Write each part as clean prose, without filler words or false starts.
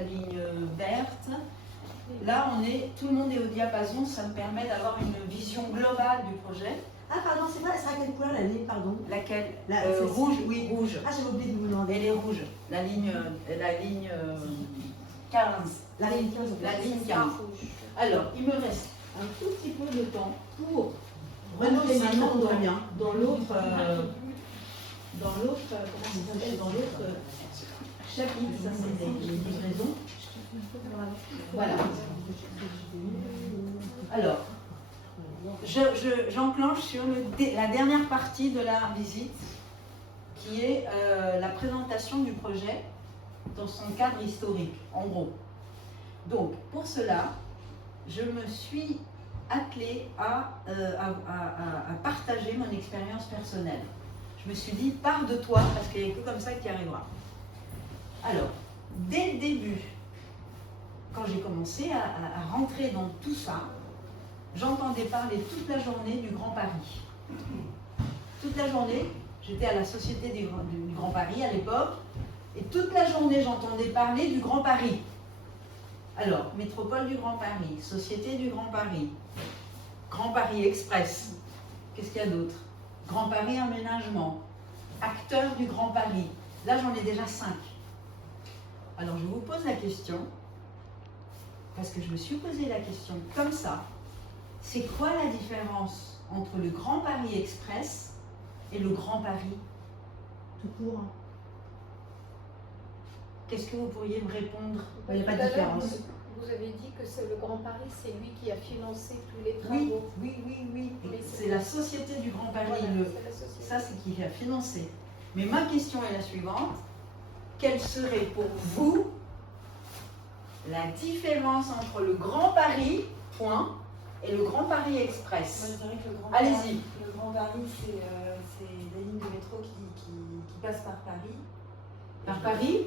la ligne verte. Là, tout le monde est au diapason, ça me permet d'avoir une vision globale du projet. Ah pardon, c'est vrai, elle sera à quelle couleur la ligne, pardon? Laquelle? Rouge, oui, rouge. Ah, j'avais oublié de vous demander. Elle est rouge, la ligne 15. La ligne 15. La ligne 15. Alors, il me reste un tout petit peu de temps pour Renaud et maintenant, on voit bien. dans l'autre, comment ça s'appelle, dans l'autre chapitre, ça c'est les livraisons. Voilà. Alors, j'enclenche sur la dernière partie de la visite, qui est la présentation du projet dans son cadre historique, en gros. Donc, pour cela, je me suis attelée à partager mon expérience personnelle. Je me suis dit, pars de toi, parce qu'il n'y a que comme ça que tu y arriveras. Alors, dès le début, quand j'ai commencé à rentrer dans tout ça, j'entendais parler toute la journée du Grand Paris. Toute la journée, j'étais à la Société du Grand Paris à l'époque, et toute la journée, j'entendais parler du Grand Paris. Alors, Métropole du Grand Paris, Société du Grand Paris, Grand Paris Express, qu'est-ce qu'il y a d'autre? Grand Paris Aménagement, acteur du Grand Paris. Là, j'en ai déjà 5. Alors, je vous pose la question, parce que je me suis posé la question comme ça. C'est quoi la différence entre le Grand Paris Express et le Grand Paris? Tout court. Qu'est-ce que vous pourriez me répondre? Il n'y a pas de différence. Vous avez dit que c'est le Grand Paris, c'est lui qui a financé tous les travaux. Oui. C'est la Société du Grand Paris. Voilà, ça, c'est qui a financé. Mais ma question est la suivante. Quelle serait pour vous la différence entre le Grand Paris, point, et le Grand Paris Express? Moi, je dirais que Allez-y. Le Grand Paris, c'est des lignes de métro qui passent par Paris. Par Paris?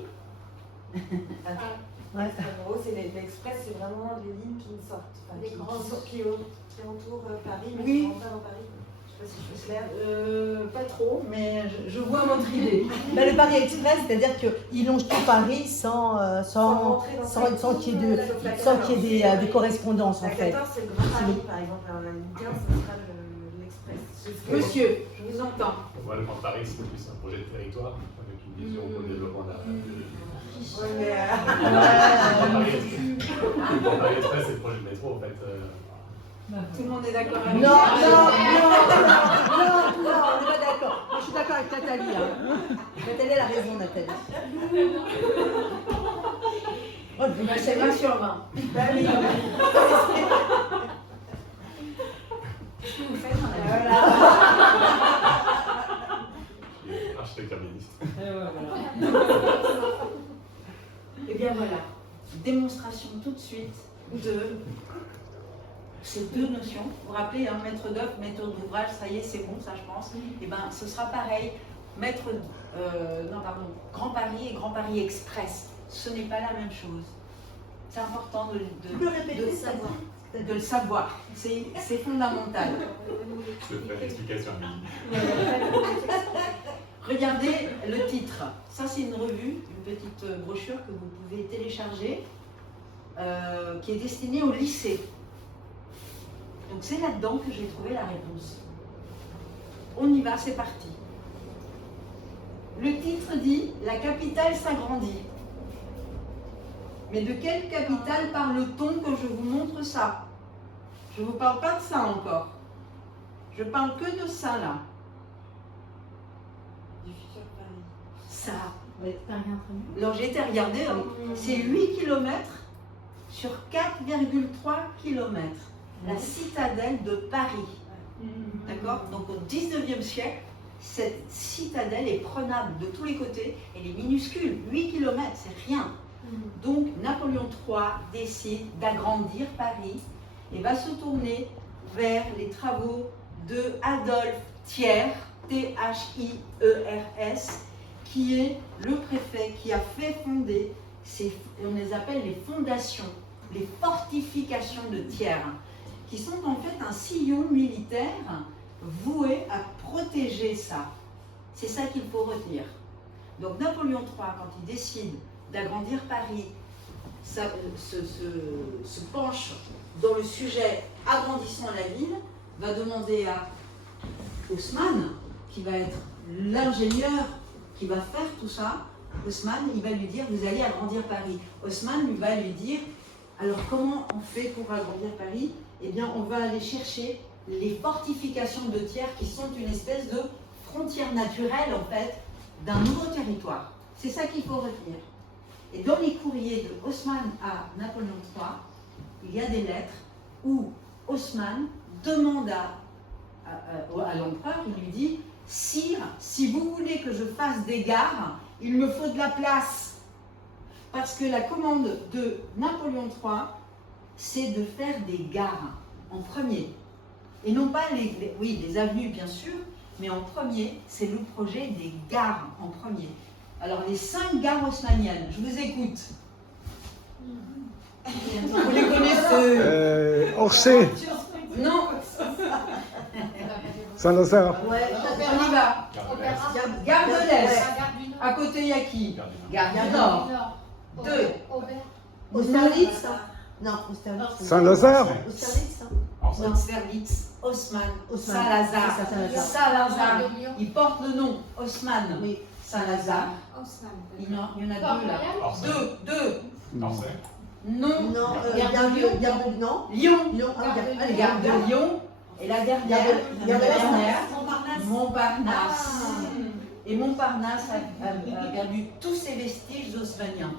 Ouais. En gros, c'est l'express, c'est vraiment les lignes qui sortent, Les qui entourent Paris, mais Oui. qui rentrent pas dans Paris. Je sais pas si je suis claire. Pas trop, mais je vois votre idée. Ben, le Paris Express, c'est-à-dire qu'il longe tout Paris sans qu'il y ait des correspondances en La fait. 14, c'est le Grand Paris, par exemple. Alors, la ligne 15, ce sera l'express. Monsieur, je vous entends. Moi, le Grand Paris, c'est plus un projet de territoire, avec une vision au développement d'un. Ouais, mais Le Grand Paris Express, c'est le projet de métro, en fait. Tout le monde est d'accord avec Non, ça? on n'est pas d'accord. Moi, je suis d'accord avec Nathalie. Hein. Nathalie, elle a raison, Nathalie. Oh, C'est 20 sur 20. Qu'est-ce que vous faites dans la vie? Je suis architecte urbaniste. Eh bien voilà, démonstration tout de suite de ces deux notions. Vous vous rappelez, hein, maître d'œuvre, maître d'ouvrage, ça y est, c'est bon, ça je pense. Eh bien, ce sera pareil, Grand Paris et Grand Paris Express, ce n'est pas la même chose. C'est important de le savoir. C'est fondamental. Je te ferai l'explication. Regardez le titre. Ça, c'est une revue, une petite brochure que vous pouvez télécharger, qui est destinée au lycée. Donc, c'est là-dedans que j'ai trouvé la réponse. On y va, c'est parti. Le titre dit « La capitale s'agrandit ». Mais de quelle capitale parle-t-on quand je vous montre ça? Je ne vous parle pas de ça encore. Je parle que de ça, là. du futur Paris. Ça. Alors, j'ai été regarder, c'est 8 km sur 4,3 km. La citadelle de Paris. D'accord? Donc au 19e siècle, cette citadelle est prenable de tous les côtés. Elle est minuscule, 8 km, c'est rien. Donc Napoléon III décide d'agrandir Paris et va se tourner vers les travaux de Adolphe Thiers, Thiers, qui est le préfet qui a fait fonder, on les appelle les fondations, les fortifications de Thiers, qui sont en fait un sillon militaire voué à protéger ça. C'est ça qu'il faut retenir. Donc Napoléon III, quand il décide d'agrandir Paris se penche dans le sujet agrandissement de la ville, va demander à Haussmann, qui va être l'ingénieur qui va faire tout ça, Haussmann, il va lui dire, vous allez agrandir Paris. Haussmann lui va lui dire, alors comment on fait pour agrandir Paris? Eh bien, on va aller chercher les fortifications de tiers qui sont une espèce de frontière naturelle, en fait, d'un nouveau territoire. C'est ça qu'il faut retenir. Et dans les courriers de Haussmann à Napoléon III, il y a des lettres où Haussmann demande à l'empereur, il lui dit, Sire, si vous voulez que je fasse des gares, il me faut de la place. Parce que la commande de Napoléon III, c'est de faire des gares en premier. Et non pas les avenues, bien sûr, mais en premier, c'est le projet des gares en premier. Alors, les 5 gares haussmanniennes, je vous écoute. Vous les connaissez? Orsay, Non. Saint-Lazare, Ouais, on y va. Gare de l'Est. À côté, il y a qui? Gare du Nord. 2. Austerlitz? Non, Austerlitz. Saint-Lazare, Austerlitz? Austerlitz, Haussmann, Saint-Lazare. Saint-Lazare, il porte le nom Haussmann. Oui. Saint-Lazare. Il y en a 2 là. Deux. Orsay. Non. Non, Gare de Lyon. Non. Lyon. Lyon. Allez, gare de Lyon. Et la dernière, Montparnasse. Et Montparnasse a perdu tous ses vestiges haussmanniens.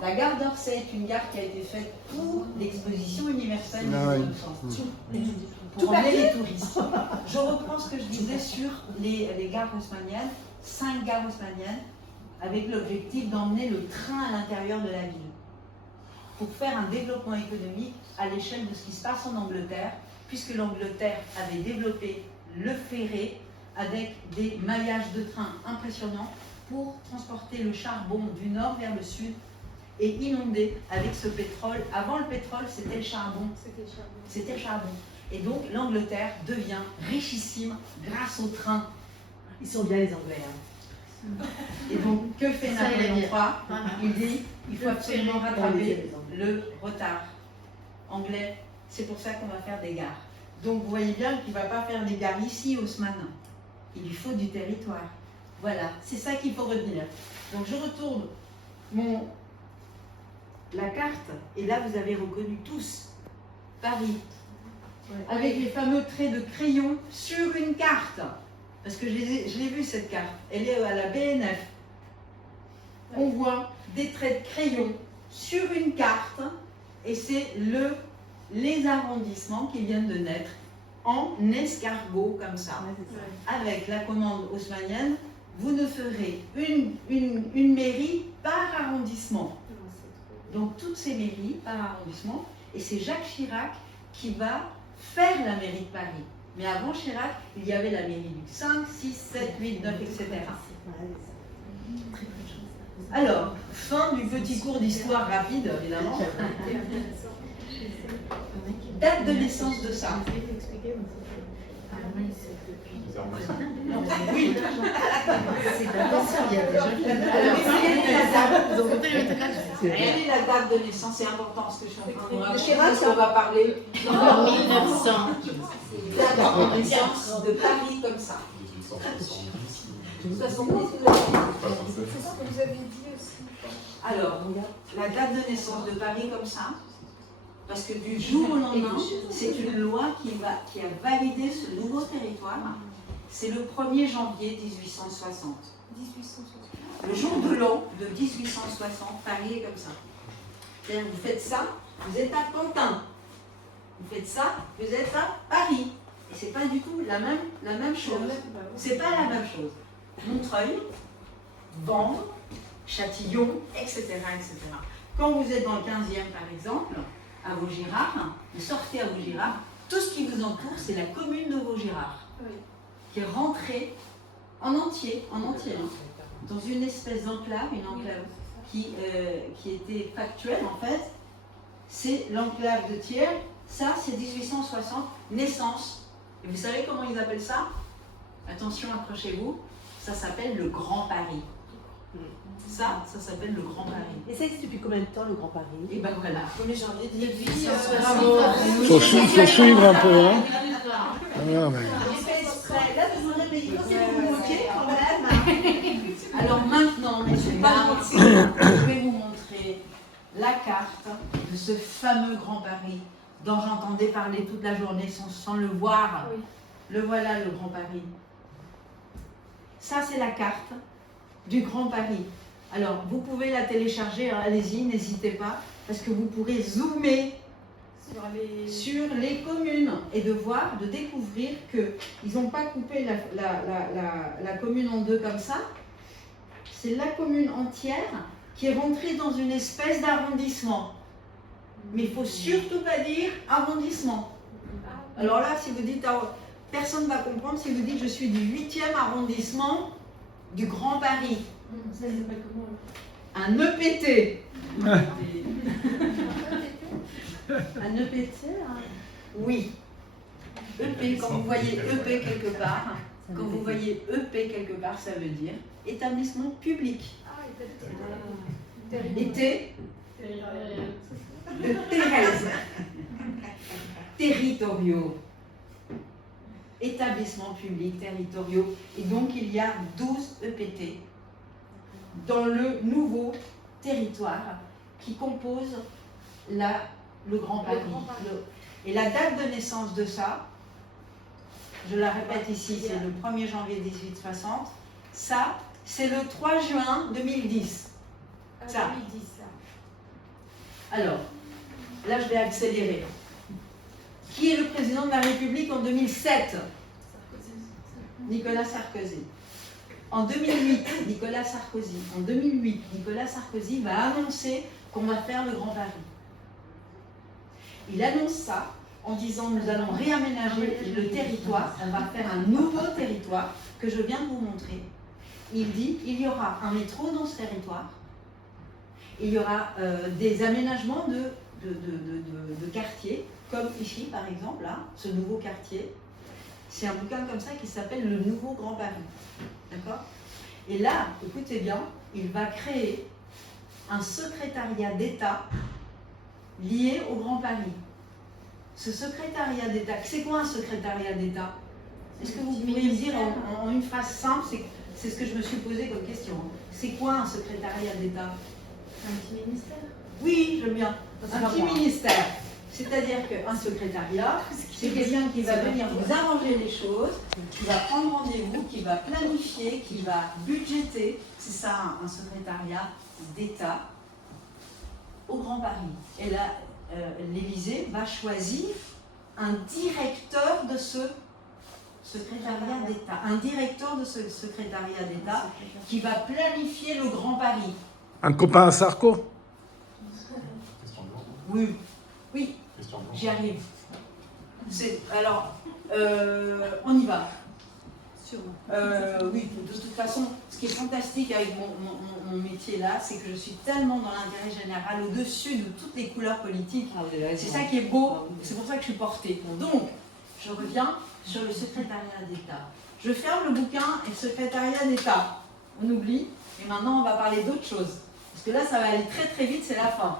La gare d'Orsay est une gare qui a été faite pour l'exposition universelle de 1900. Pour emmener les touristes. Je reprends ce que je disais sur les gares haussmanniennes, 5 gares haussmanniennes, avec l'objectif d'emmener le train à l'intérieur de la ville. Pour faire un développement économique à l'échelle de ce qui se passe en Angleterre, puisque l'Angleterre avait développé le ferré avec des maillages de trains impressionnants pour transporter le charbon du nord vers le sud et inonder avec ce pétrole. Avant le pétrole, c'était le charbon. C'était le charbon. Et donc l'Angleterre devient richissime grâce au train. Ils sont bien les Anglais. Et donc, que fait Napoléon III? Il dit, il faut absolument rattraper le retard anglais. C'est pour ça qu'on va faire des gares. Donc, vous voyez bien qu'il ne va pas faire des gares ici, Haussmann. Il lui faut du territoire. Voilà, c'est ça qu'il faut retenir. Donc, je retourne la carte, et là, vous avez reconnu tous Paris, avec les fameux traits de crayon sur une carte. Parce que je l'ai vue cette carte, elle est à la BNF. On voit des traits de crayon sur une carte et c'est les arrondissements qui viennent de naître en escargot comme ça. Avec la commande haussmannienne, vous ne ferez une mairie par arrondissement. Donc toutes ces mairies par arrondissement, et c'est Jacques Chirac qui va faire la mairie de Paris. Mais avant Chirac, il y avait la mairie du 5, 6, 7, 8, 9, etc. Alors, fin du petit cours d'histoire rapide, évidemment. Date de naissance de ça. Oui. Quelle est la date de naissance? C'est important ce que je suis en train de raconter. Parce qu'on va parler En 1900. date de naissance de Paris comme ça. 70, C'est ça que vous avez dit aussi. Alors, la date de naissance de Paris comme ça, parce que du jour au lendemain, c'est une loi qui a validé ce nouveau territoire. C'est le 1er janvier 1860. 1860. Le jour de l'an de 1860, Paris est comme ça. C'est-à-dire, vous faites ça, vous êtes à Pantin. Vous faites ça, vous êtes à Paris. Et c'est pas du tout la même chose. C'est pas la même chose. Montreuil, Vanves, Châtillon, etc., etc. Quand vous êtes dans le 15e, par exemple, à Vaugirard, vous sortez à Vaugirard, tout ce qui vous entoure, c'est la commune de Vaugirard, qui est rentrée en entier, hein, dans une espèce d'enclave, une enclave qui était factuelle en fait. C'est l'enclave de Thiers. Ça, c'est 1860, naissance. Et vous savez comment ils appellent ça? Attention, accrochez-vous. Ça s'appelle le Grand Paris. Ça s'appelle le Grand Paris. Et ça existe depuis combien de temps, le Grand Paris? Et ben voilà. 1er janvier Depuis 1860. Faut suivre un peu, hein. Ah, mais... Là, vous aurez payé quand vous vous moquez quand même. Alors maintenant, messieurs, dames, je vais vous montrer la carte de ce fameux Grand Paris dont j'entendais parler toute la journée sans le voir. Oui. Le voilà, le Grand Paris. Ça, c'est la carte du Grand Paris. Alors, vous pouvez la télécharger, hein, allez-y, n'hésitez pas, parce que vous pourrez zoomer sur les communes et de voir, de découvrir qu'ils n'ont pas coupé la commune en deux comme ça. C'est la commune entière qui est rentrée dans une espèce d'arrondissement. Mais il ne faut surtout pas dire arrondissement. Alors là, si vous dites, personne ne va comprendre si vous dites je suis du 8e arrondissement du Grand Paris. Ça s'appelle comment? Un EPT. Un EPT, hein? Oui. EP, quand vous voyez EP quelque part, quand vous voyez EP quelque part, ça veut dire établissement public. Été de Thérèse. Territoriaux. Établissements publics territoriaux. Et donc il y a 12 EPT dans le nouveau territoire qui compose le Grand Paris. Et la date de naissance de ça, je la répète ici, c'est le 1er janvier 1860. Ça, c'est le 3 juin 2010. Ça. 2010, ça. Alors, là je vais accélérer. Qui est le président de la République en 2007? Nicolas Sarkozy. En 2008, Nicolas Sarkozy. En 2008, Nicolas Sarkozy va annoncer qu'on va faire le Grand Paris. Il annonce ça en disant nous allons réaménager le territoire, on va faire un nouveau territoire que je viens de vous montrer. Il dit il y aura un métro dans ce territoire, il y aura des aménagements de quartiers, comme ici par exemple, là, ce nouveau quartier. C'est un bouquin comme ça qui s'appelle Le Nouveau Grand Paris. D'accord? Et là, écoutez bien, il va créer un secrétariat d'État lié au Grand Paris. Ce secrétariat d'État, c'est quoi un secrétariat d'État? Est-ce que vous pourriez me dire en une phrase simple, c'est ce que je me suis posé comme question. C'est quoi un secrétariat d'État? Un petit ministère. Oui, j'aime bien. Un petit ministère. C'est-à-dire qu'un secrétariat, c'est quelqu'un qui va venir vous arranger les choses, qui va prendre rendez-vous, qui va planifier, qui va budgéter. C'est ça, un secrétariat d'État au Grand Paris. Et là, l'Élysée va choisir un directeur de ce secrétariat d'État. Un directeur de ce secrétariat d'État qui va planifier le Grand Paris. Un copain à Sarko? Oui, oui. Question blanche. J'y arrive. Alors, on y va. Oui, de toute façon, ce qui est fantastique avec mon métier là, c'est que je suis tellement dans l'intérêt général, au-dessus de toutes les couleurs politiques. C'est ça qui est beau, c'est pour ça que je suis portée. Donc, je reviens sur le secrétariat d'État. Je ferme le bouquin et le secrétariat d'État. On oublie, et maintenant on va parler d'autre chose. Parce que là, ça va aller très très vite, c'est la fin.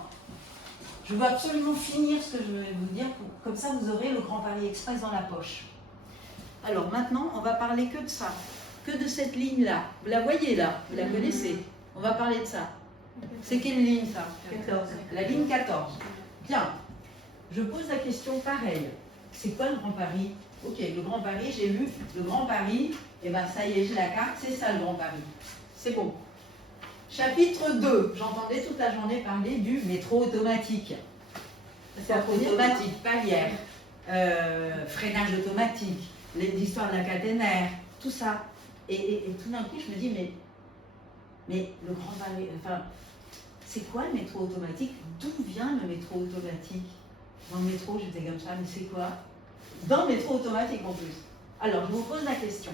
Je veux absolument finir ce que je vais vous dire, comme ça vous aurez le Grand Paris Express dans la poche. Alors maintenant, on va parler que de ça, que de cette ligne-là. Vous la voyez là, vous la connaissez. On va parler de ça. C'est quelle ligne ça? 14. La ligne 14. Bien, je pose la question pareille. C'est quoi le Grand Paris? Ok, le Grand Paris, j'ai lu le Grand Paris, et bien ça y est, j'ai la carte, c'est ça le Grand Paris. C'est bon. Chapitre 2, j'entendais toute la journée parler du métro automatique. C'est automatique, palière, freinage automatique, l'histoire de la caténaire, tout ça. Et tout d'un coup, je me dis, mais le Grand Paris, enfin, c'est quoi le métro automatique? D'où vient le métro automatique? Dans le métro, j'étais comme ça, mais c'est quoi? Dans le métro automatique en plus. Alors, je vous pose la question.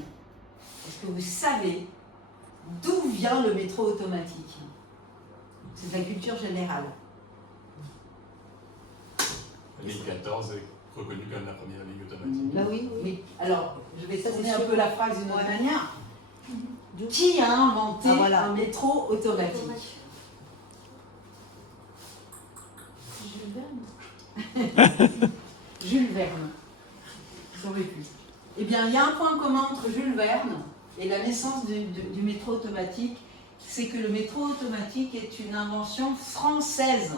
Est-ce que vous savez d'où vient le métro automatique? C'est de la culture générale. La ligne 14 est reconnue comme la première ligne automatique. Bah oui, oui. Alors, je vais tourner un peu la phrase d'une autre manière. Qui a inventé Ah, voilà. un métro automatique? Jules Verne. Ça aurait pu. Eh bien, il y a un point commun entre Jules Verne et la naissance du métro automatique, c'est que le métro automatique est une invention française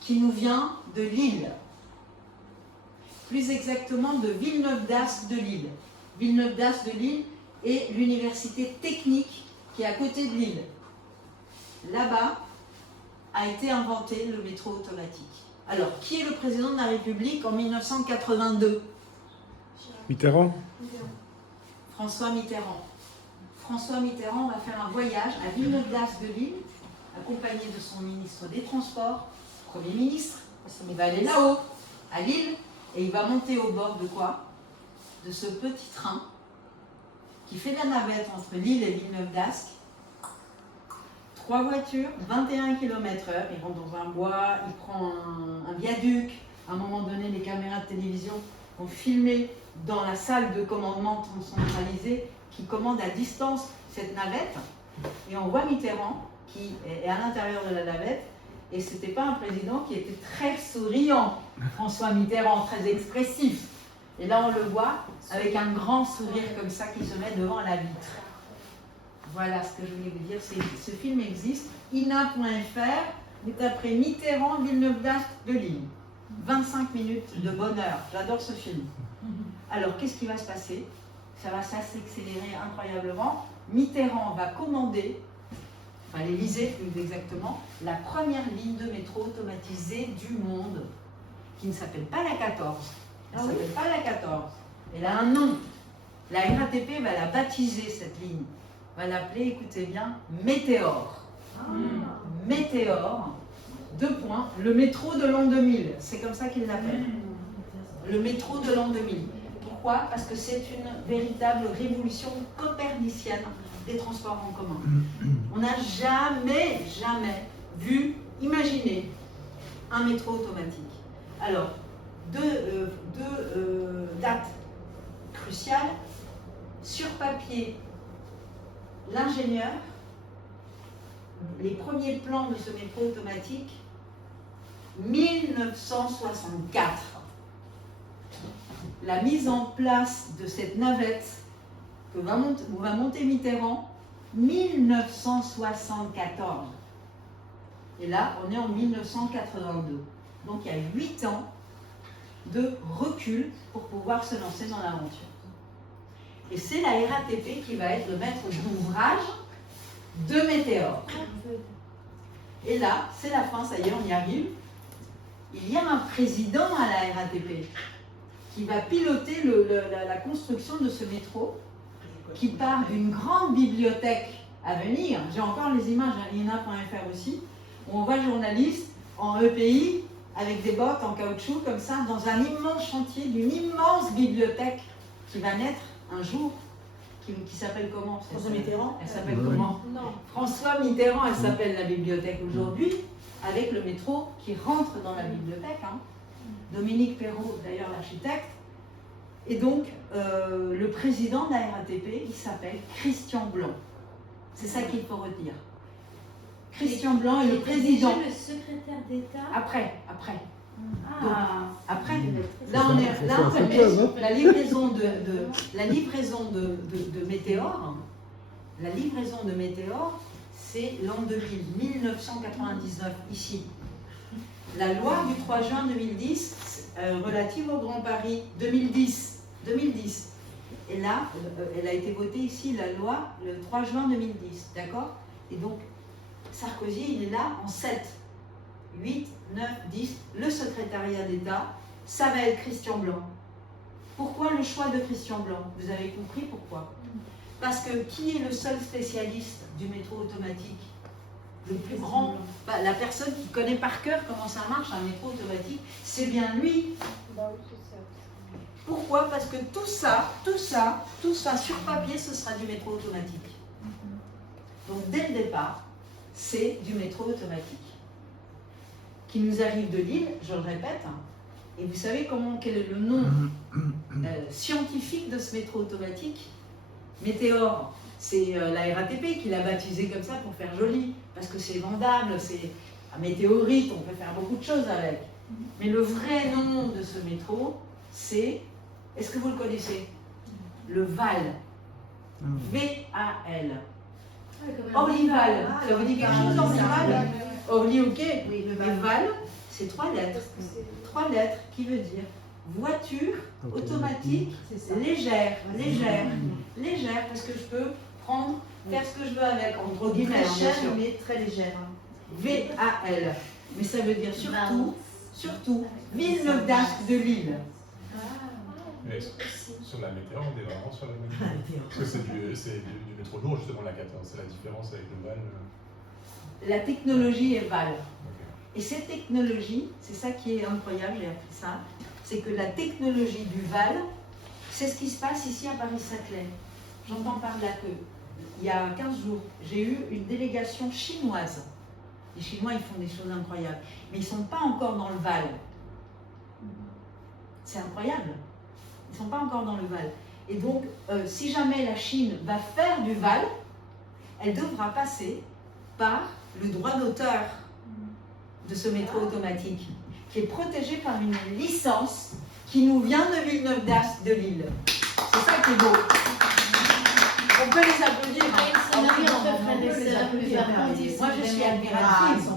qui nous vient de Lille. Plus exactement de Villeneuve-d'Ascq de Lille. Villeneuve-d'Ascq de Lille est l'université technique qui est à côté de Lille. Là-bas a été inventé le métro automatique. Alors, qui est le président de la République en 1982? Mitterrand. François Mitterrand. François Mitterrand va faire un voyage à Villeneuve-d'Ascq de Lille, accompagné de son ministre des Transports, Premier ministre. Il va aller là-haut, à Lille, et il va monter au bord de quoi? De ce petit train qui fait la navette entre Lille et Villeneuve-d'Ascq. 3 voitures, 21 km/h, il rentre dans un bois, il prend un viaduc. À un moment donné, les caméras de télévision vont filmer dans la salle de commandement centralisée qui commande à distance cette navette. Et on voit Mitterrand qui est à l'intérieur de la navette. Et ce n'était pas un président qui était très souriant, François Mitterrand, très expressif. Et là, on le voit avec un grand sourire comme ça qui se met devant la vitre. Voilà ce que je voulais vous dire. Ce film existe, ina.fr, vous taperez Mitterrand, Villeneuve-d'Ascq de Lille. 25 minutes de bonheur. J'adore ce film. Alors, qu'est-ce qui va se passer? Ça va s'accélérer incroyablement. Mitterrand va commander, enfin l'Élysée plus exactement, la première ligne de métro automatisée du monde, qui ne s'appelle pas la 14. Elle ne s'appelle pas la 14. Elle a un nom. La RATP va la baptiser, cette ligne. Va l'appeler, écoutez bien, Météore. Météore, 2 points, le métro de l'an 2000. C'est comme ça qu'ils l'appellent. Le métro de l'an 2000. Pourquoi? Parce que c'est une véritable révolution copernicienne des transports en commun. On n'a jamais vu, imaginé un métro automatique. Alors, deux dates cruciales. Sur papier, l'ingénieur, les premiers plans de ce métro automatique, 1964. La mise en place de cette navette que va monter Mitterrand, 1974. Et là, on est en 1982. Donc il y a 8 ans de recul pour pouvoir se lancer dans l'aventure. Et c'est la RATP qui va être le maître d'ouvrage de Météore. Et là, c'est la fin, ça y est, on y arrive. Il y a un président à la RATP qui va piloter la construction de ce métro, qui part d'une grande bibliothèque à venir. J'ai encore les images à ina.fr aussi, où on voit le journaliste en EPI, avec des bottes en caoutchouc, comme ça, dans un immense chantier d'une immense bibliothèque qui va naître un jour, qui s'appelle comment? François Mitterrand. Elle s'appelle comment? Non. François Mitterrand, elle s'appelle la bibliothèque aujourd'hui, avec le métro qui rentre dans la bibliothèque. Dominique Perrault, d'ailleurs l'architecte. Et donc, le président de la RATP, il s'appelle Christian Blanc. C'est ça qu'il faut retenir. Christian Blanc est le président. Le secrétaire d'État. Après. Donc, Ah. après, là on est la livraison de Météore. La livraison de Météore, c'est l'an 2000, 1999 ici. La loi du 3 juin 2010 relative au Grand Paris 2010. Et là, elle a été votée ici, la loi, le 3 juin 2010, d'accord? Et donc, Sarkozy, il est là en 7, 8, 9, 10, le secrétariat d'État, ça va être Christian Blanc. Pourquoi le choix de Christian Blanc? Vous avez compris pourquoi? Parce que qui est le seul spécialiste du métro automatique? Le plus grand, la personne qui connaît par cœur comment ça marche un métro automatique, c'est bien lui. Pourquoi? Parce que tout ça, sur papier, ce sera du métro automatique. Donc dès le départ, c'est du métro automatique qui nous arrive de Lille, je le répète. Et vous savez quel est le nom scientifique de ce métro automatique? Météore, c'est la RATP qui l'a baptisé comme ça pour faire joli, parce que c'est vendable, c'est un météorite, on peut faire beaucoup de choses avec. Mais le vrai nom de ce métro, c'est, est-ce que vous le connaissez? Le VAL. V-A-L. Orlyval, ça vous dit quelque chose, Orlyval? Orly, ok. Le VAL, c'est 3 lettres. 3 lettres qui veut dire voiture automatique légère, légère, parce que je peux prendre, faire ce que je veux avec, entre guillemets, Très bien cher, sûr. mais très légère. V-A-L. Mais ça veut dire surtout, Villeneuve d'Ascq de Lille. Mais sur la météo, on est vraiment sur la bonne ligne. Parce que c'est du métro lourd, justement, la 14. C'est la différence avec le VAL. La technologie est VAL. Ok. Et cette technologie, c'est ça qui est incroyable, j'ai appris ça, c'est que la technologie du VAL, c'est ce qui se passe ici à Paris-Saclay. J'entends par là que, il y a 15 jours, j'ai eu une délégation chinoise. Les Chinois, ils font des choses incroyables. Mais ils ne sont pas encore dans le VAL. C'est incroyable. Ils ne sont pas encore dans le VAL. Et donc, si jamais la Chine va faire du VAL, elle devra passer par le droit d'auteur de ce métro automatique, qui est protégé par une licence qui nous vient de Villeneuve d'Ascq de Lille. C'est ça qui est beau. On peut les applaudir. Moi, je suis admirative.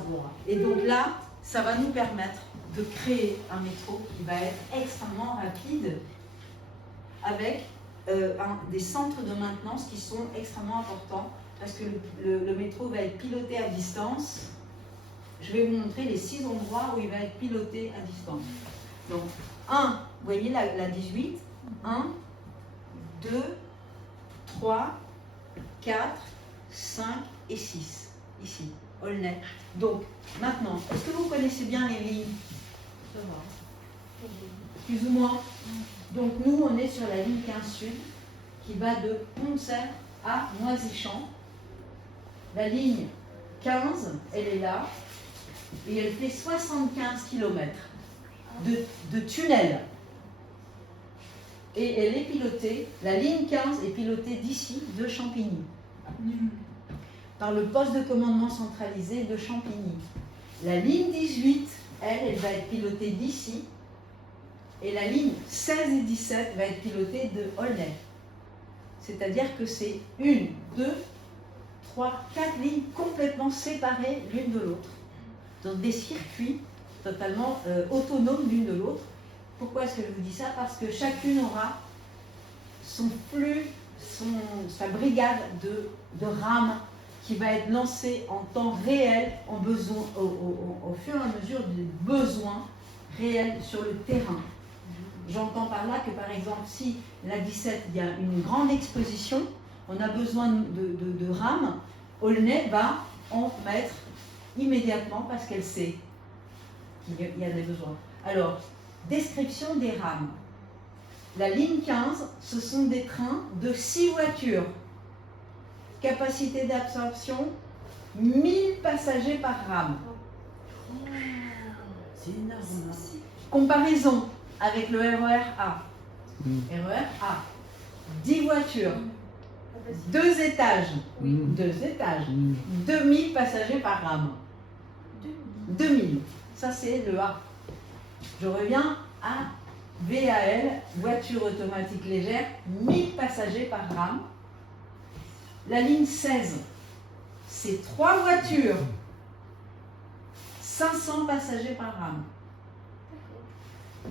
Et donc là, ça va nous permettre de créer un métro qui va être extrêmement rapide avec des centres de maintenance qui sont extrêmement importants parce que le métro va être piloté à distance. Je vais vous montrer les 6 endroits où il va être piloté à distance. Donc, 1, vous voyez la 18, 1, 2, 3, 4, 5 et 6, ici, Aulnay. Donc, maintenant, est-ce que vous connaissez bien les lignes? Plus ou moins. Donc, nous, on est sur la ligne 15 Sud, qui va de Pontsert à Noisy-Champs. La ligne 15, elle est là, et elle fait 75 km de tunnel. Et elle est pilotée, la ligne 15 est pilotée d'ici, de Champigny, par le poste de commandement centralisé de Champigny. La ligne 18, elle va être pilotée d'ici, et la ligne 16 et 17 va être pilotée de Aulnay. C'est-à-dire que c'est 1, 2, 3, 4 lignes complètement séparées l'une de l'autre, dans des circuits totalement autonomes l'une de l'autre. Pourquoi est-ce que je vous dis ça? Parce que chacune aura son flux, sa brigade de rames qui va être lancée en temps réel, au fur et à mesure des besoins réels sur le terrain. J'entends par là que, par exemple, si la 17, il y a une grande exposition, on a besoin de rames, Aulnay va en mettre immédiatement parce qu'elle sait qu'il y a des besoins. Alors, description des rames. La ligne 15, ce sont des trains de 6 voitures. Capacité d'absorption, 1000 passagers par rame. C'est énorme. Comparaison avec le RER A. RER A, 10 voitures, 2 étages, 2000 passagers par rame. 2000, ça c'est le A. Je reviens à VAL, voiture automatique légère, 1000 passagers par rame. La ligne 16, c'est 3 voitures, 500 passagers par rame.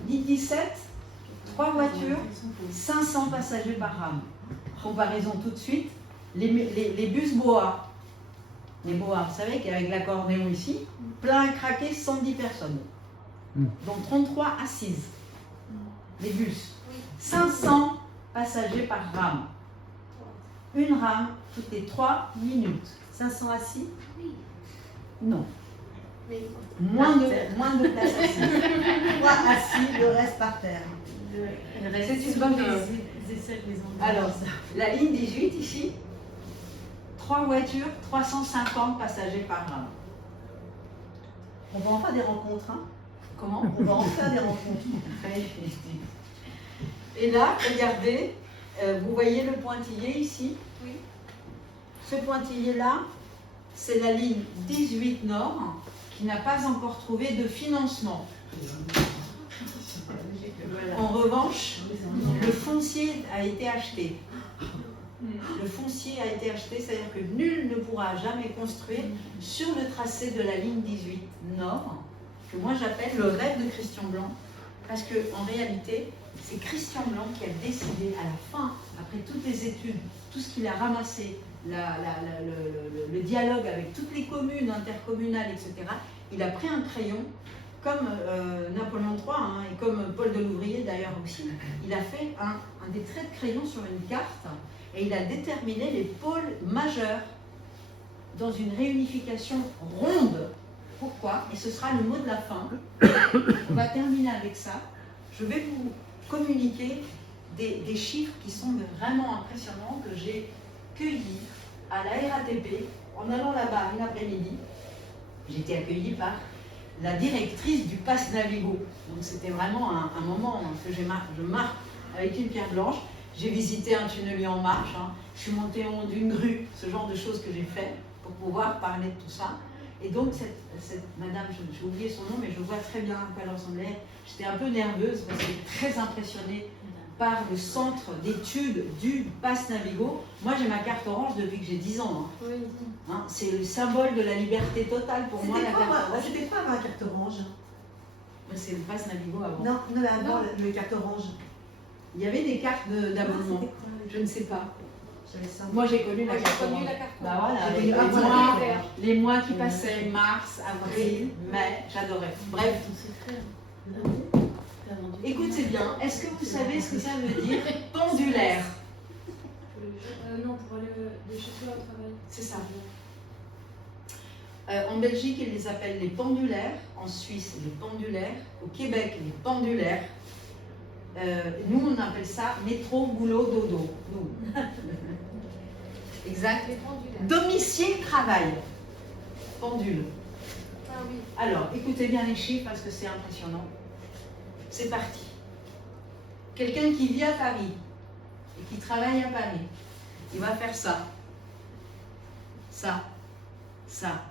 Ligne 17, 3 voitures, 500 passagers par rame. Comparaison tout de suite, les bus BOA. Les BOA, vous savez qu'avec l'accordéon ici, plein craqué, 110 personnes. Donc 33 assises. Les bus. 500 passagers par rame. Une rame toutes les 3 minutes. 500 assis? Non. Moins de place assise. 3 assis, le reste par terre. C'est une bonne chose. Alors, la ligne 18 ici, 3 voitures, 350 passagers par rame. On va en faire des rencontres, hein? Comment? On va en faire des rencontres. Et là, regardez, Vous voyez le pointillé ici? Oui. Ce pointillé-là, c'est la ligne 18 Nord qui n'a pas encore trouvé de financement. En revanche, le foncier a été acheté. Le foncier a été acheté, c'est-à-dire que nul ne pourra jamais construire sur le tracé de la ligne 18 Nord, que moi j'appelle le rêve de Christian Blanc, parce qu'en réalité, c'est Christian Blanc qui a décidé à la fin, après toutes les études, tout ce qu'il a ramassé, le dialogue avec toutes les communes intercommunales, etc., il a pris un crayon, comme Napoléon III, hein, et comme Paul Delouvrier d'ailleurs aussi, il a fait un des traits de crayon sur une carte, et il a déterminé les pôles majeurs dans une réunification ronde. Pourquoi? Et ce sera le mot de la fin. On va terminer avec ça. Je vais vous communiquer des chiffres qui sont vraiment impressionnants que j'ai cueillis à la RATP en allant là-bas une après-midi. J'ai été accueillie par la directrice du Pass Navigo. Donc c'était vraiment un moment que je marque avec une pierre blanche. J'ai visité un tunnelier en marche, hein. Je suis montée en haut d'une grue, ce genre de choses que j'ai fait pour pouvoir parler de tout ça. Et donc cette madame, j'ai oublié son nom, mais je vois très bien à quoi elle ressemblait. J'étais un peu nerveuse parce que j'étais très impressionnée par le centre d'études du Pass Navigo. Moi j'ai ma carte orange depuis que j'ai 10 ans. Hein. Oui. Hein, c'est le symbole de la liberté totale pour moi, la carte orange. C'était pas ma carte orange. C'est le Pass Navigo avant. Non, avant le carte orange. Il y avait des cartes d'abonnement. Je ne sais pas. J'avais ça. Moi j'ai connu la Moi, carte j'ai connu orange. la carte Bah orange. voilà, J'ai avec connu les mois qui passaient, mars, avril, mai, j'adorais. Bref, écoutez bien, est-ce que vous savez ce que ça veut dire pendulaire? Non, pour le chocolat au travail. C'est ça. En Belgique, ils les appellent les pendulaires. En Suisse, les pendulaires. Au Québec, les pendulaires. Nous, on appelle ça métro, boulot, dodo. Nous. Exact. Les pendulaires. Domicile, travail. Pendule. Ah oui. Alors, écoutez bien les chiffres parce que c'est impressionnant. C'est parti. Quelqu'un qui vit à Paris et qui travaille à Paris, il va faire ça, ça, ça,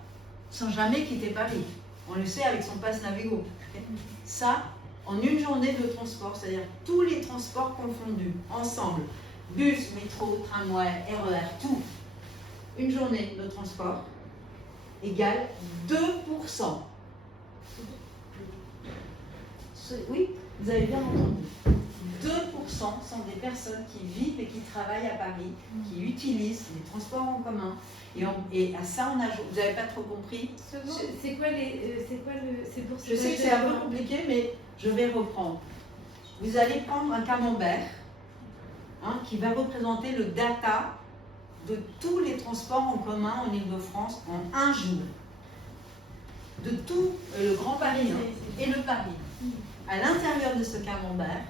sans jamais quitter Paris. On le sait avec son Pass Navigo. Ça, en une journée de transport, c'est-à-dire tous les transports confondus, ensemble, bus, métro, tramway, RER, tout, une journée de transport égale 2%. Oui, vous avez bien entendu. 2% sont des personnes qui vivent et qui travaillent à Paris, qui utilisent les transports en commun. Et à ça, on ajoute. Vous n'avez pas trop compris? C'est quoi c'est pour Je sais que c'est un peu compliqué, mais je vais reprendre. Vous allez prendre un camembert hein, qui va représenter le data de tous les transports en commun en Ile-de-France en un jour. De tout le Grand Paris hein, et le Paris. À l'intérieur de ce camembert,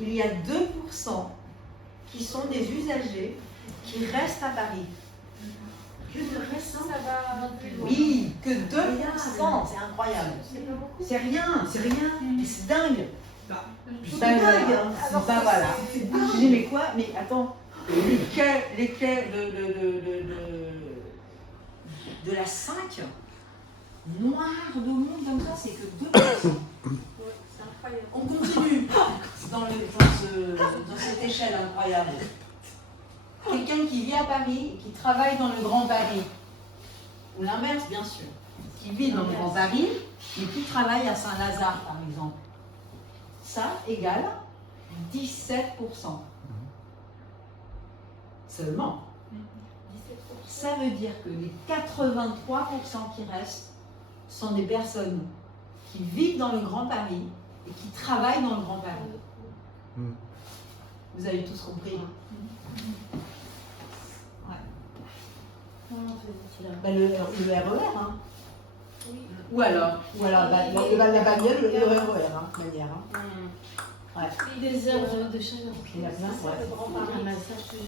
il y a 2% qui sont des usagers qui restent à Paris. Que le reste, ça va plus loin. Oui, que 2%, c'est incroyable. C'est rien, mais c'est dingue. C'est dingue. Alors, bah voilà. Je dis, mais quoi? Mais attends, les quais de la 5, noir de monde comme ça, c'est que 2%. C'est incroyable. On continue dans cette échelle incroyable. Quelqu'un qui vit à Paris et qui travaille dans le Grand Paris, ou l'inverse bien sûr, qui vit dans le Grand Paris et qui travaille à Saint-Lazare par exemple, ça égale 17%. Seulement. 17%. Ça veut dire que les 83% qui restent sont des personnes qui vivent dans le Grand Paris et qui travaillent dans le Grand Paris. Vous avez tous compris. Ben, le RER, hein. Oui. Ou alors Voilà, la bagnole, le RER, hein, manière. Hein. Des heures de chaleur. Il y a plein, C'est ça, ouais. le Grand Paris.